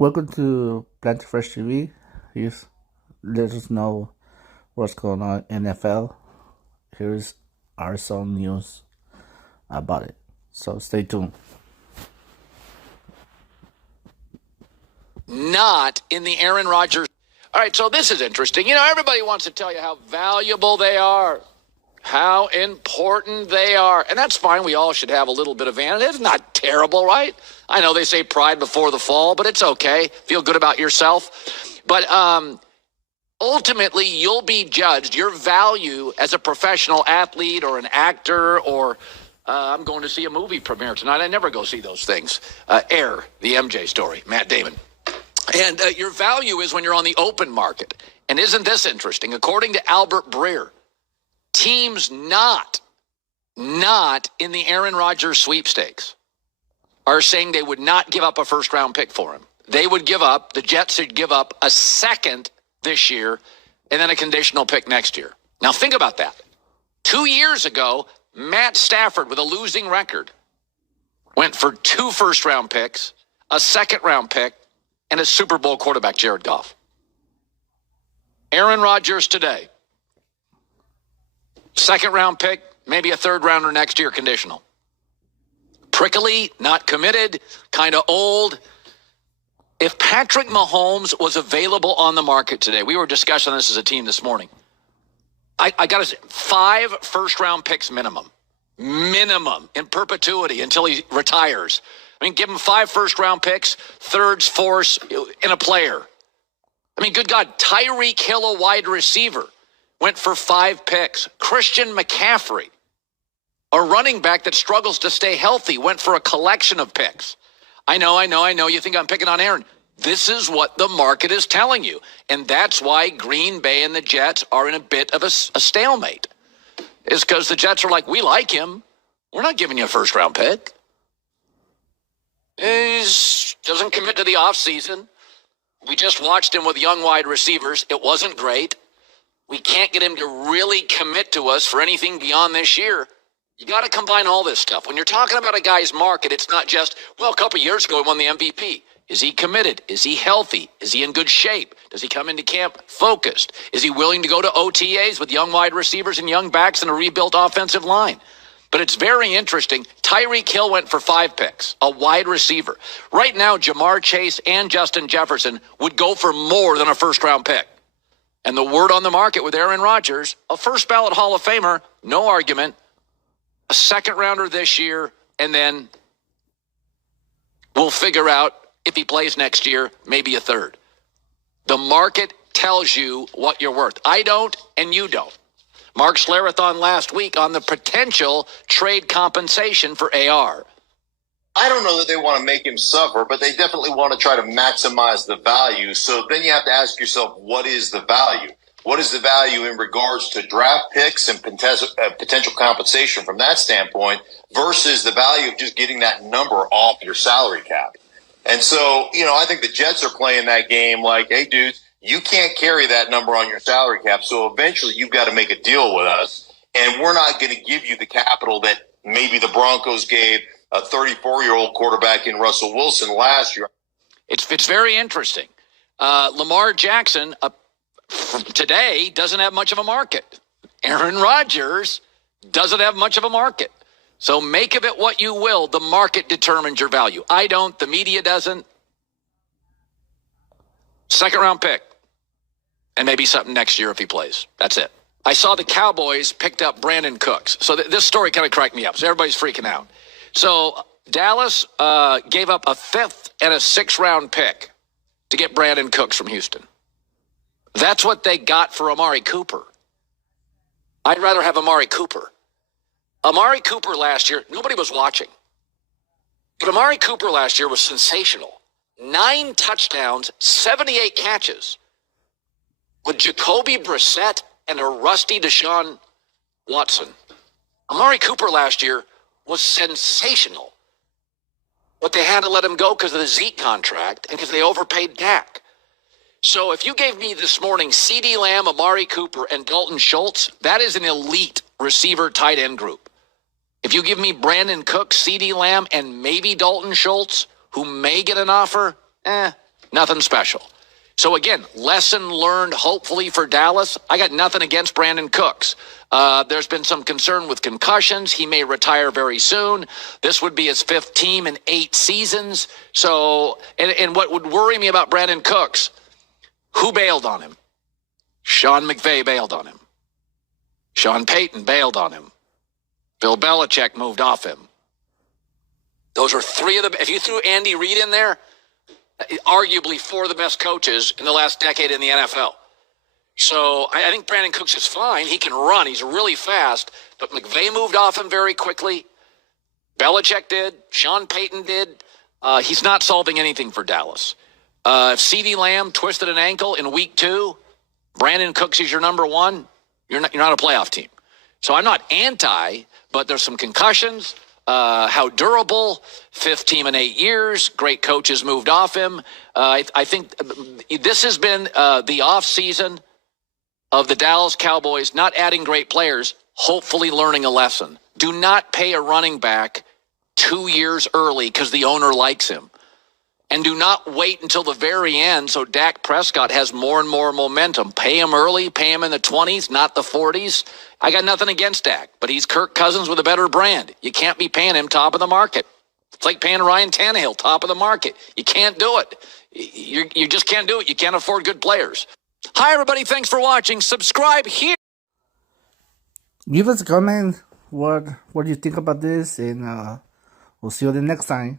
Welcome to Plant Fresh TV. Here's let us know what's going on in NFL. Here's our some news about it. So stay tuned. Not in the Aaron Rodgers. All right, so this is interesting. You know, everybody wants to tell you how valuable they are, how important they are. And that's fine. We all should have a little bit of vanity. It's not terrible, right? I know they say pride before the fall, but it's okay. Feel good about yourself. But ultimately, you'll be judged. Your value as a professional athlete or an actor or I'm going to see a movie premiere tonight. I never go see those things. Air, the MJ story, Matt Damon. And your value is when you're on the open market. And isn't this interesting? According to Albert Breer, teams not in the Aaron Rodgers sweepstakes are saying they would not give up a first-round pick for him. The Jets would give up a second this year and then a conditional pick next year. Now think about that. 2 years ago, Matt Stafford, with a losing record, went for 2 first-round picks, a second-round pick, and a Super Bowl quarterback, Jared Goff. Aaron Rodgers today, second-round pick, maybe a third-rounder next year, conditional. Prickly, not committed, kind of old. If Patrick Mahomes was available on the market today, we were discussing this as a team this morning. I got to say, 5 first-round picks minimum in perpetuity until he retires. I mean, give him 5 first-round picks, thirds, fourths, in a player. I mean, good God, Tyreek Hill, a wide receiver, went for 5 picks. Christian McCaffrey, a running back that struggles to stay healthy, went for a collection of picks. I know. You think I'm picking on Aaron. This is what the market is telling you. And that's why Green Bay and the Jets are in a bit of a stalemate. It's because the Jets are like, we like him. We're not giving you a first-round pick. He doesn't commit to the offseason. We just watched him with young wide receivers. It wasn't great. We can't get him to really commit to us for anything beyond this year. You got to combine all this stuff. When you're talking about a guy's market, it's not just, well, a couple of years ago he won the MVP. Is he committed? Is he healthy? Is he in good shape? Does he come into camp focused? Is he willing to go to OTAs with young wide receivers and young backs and a rebuilt offensive line? But it's very interesting. Tyreek Hill went for 5 picks, a wide receiver. Right now, Jamar Chase and Justin Jefferson would go for more than a first-round pick. And the word on the market with Aaron Rodgers, a first-ballot Hall of Famer, no argument, a second-rounder this year, and then we'll figure out if he plays next year, maybe a third. The market tells you what you're worth. I don't, and you don't. Mark Schlereth last week on the potential trade compensation for AR. I don't know that they want to make him suffer, but they definitely want to try to maximize the value. So then you have to ask yourself, what is the value? What is the value in regards to draft picks and potential compensation from that standpoint versus the value of just getting that number off your salary cap? And so, I think the Jets are playing that game like, hey, dudes, you can't carry that number on your salary cap. So eventually you've got to make a deal with us. And we're not going to give you the capital that maybe the Broncos gave a 34-year-old quarterback in Russell Wilson last year. It's very interesting. Lamar Jackson today doesn't have much of a market. Aaron Rodgers doesn't have much of a market. So make of it what you will. The market determines your value. I don't. The media doesn't. Second-round pick. And maybe something next year if he plays. That's it. I saw the Cowboys picked up Brandon Cooks. So this story kind of cracked me up. So everybody's freaking out. So Dallas gave up a 5th and a 6th-round pick to get Brandon Cooks from Houston. That's what they got for Amari Cooper. I'd rather have Amari Cooper. Amari Cooper last year, nobody was watching. But Amari Cooper last year was sensational. 9 touchdowns, 78 catches. With Jacoby Brissett and a rusty Deshaun Watson. Amari Cooper last year was sensational. But they had to let him go because of the Zeke contract and because they overpaid Dak. So if you gave me this morning CeeDee Lamb, Amari Cooper, and Dalton Schultz, that is an elite receiver tight end group. If you give me Brandon Cooks, CeeDee Lamb, and maybe Dalton Schultz, who may get an offer, Nothing special. So again, lesson learned hopefully for Dallas. I got nothing against Brandon Cooks. There's been some concern with concussions. He may retire very soon. This would be his 5th team in 8 seasons. So, and what would worry me about Brandon Cooks, who bailed on him? Sean McVay bailed on him. Sean Payton bailed on him. Bill Belichick moved off him. Those are 3 of the, if you threw Andy Reid in there, arguably 4 of the best coaches in the last decade in the NFL. So I think Brandon Cooks is fine. He can run. He's really fast. But McVay moved off him very quickly. Belichick did. Sean Payton did. He's not solving anything for Dallas. If CeeDee Lamb twisted an ankle in week 2, Brandon Cooks is your number 1, you're not a playoff team. So I'm not anti, but there's some concussions. How durable, 5th team in 8 years, great coaches moved off him. I think this has been the off season of the Dallas Cowboys, not adding great players, hopefully learning a lesson. Do not pay a running back 2 years early because the owner likes him. And do not wait until the very end so Dak Prescott has more and more momentum. Pay him early, pay him in the 20s, not the 40s. I got nothing against Dak, but he's Kirk Cousins with a better brand. You can't be paying him top of the market. It's like paying Ryan Tannehill top of the market. You can't do it. You just can't do it. You can't afford good players. Hi, everybody. Thanks for watching. Subscribe here. Leave us a comment what you think about this, and we'll see you the next time.